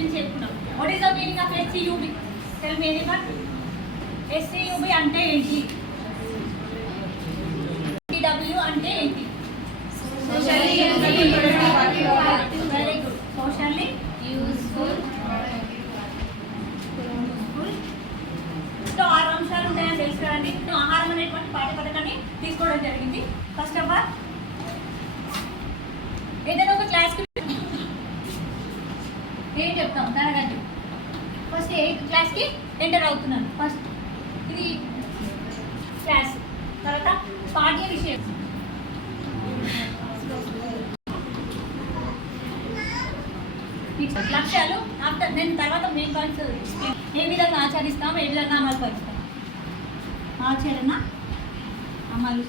గురించి చెప్పుకున్నాం. What is the meaning of SCUB? Tell me anyone. SCUB అంటే ఏంటి? CW అంటే ఏంటి? Socially very good. Socially useful. So 6 అంశాలు ఉంటాయని తెలుసు కదండి. ఆహారం అనేటువంటి పాఠ్య పథకాన్ని తీసుకోవడం జరిగింది. ఫస్ట్ ఆఫ్ ఆల్ ఏదైనా ఒక క్లాస్కి ఏం చెప్తాం తరగతి. ఫస్ట్ ఏ క్లాస్కి ఎంటర్ అవుతున్నాను. ఫస్ట్ ఇది క్లాస్, తర్వాత పాఠ్య విషయం, లక్ష్యాలు. ఆఫ్టర్ నేను తర్వాత మెయిన్ పాయింట్స్ ఏ విధంగా ఆచరిస్తాం, ఏ విధంగా అమలు పరుస్తాం. ఆచరణ, అమలు.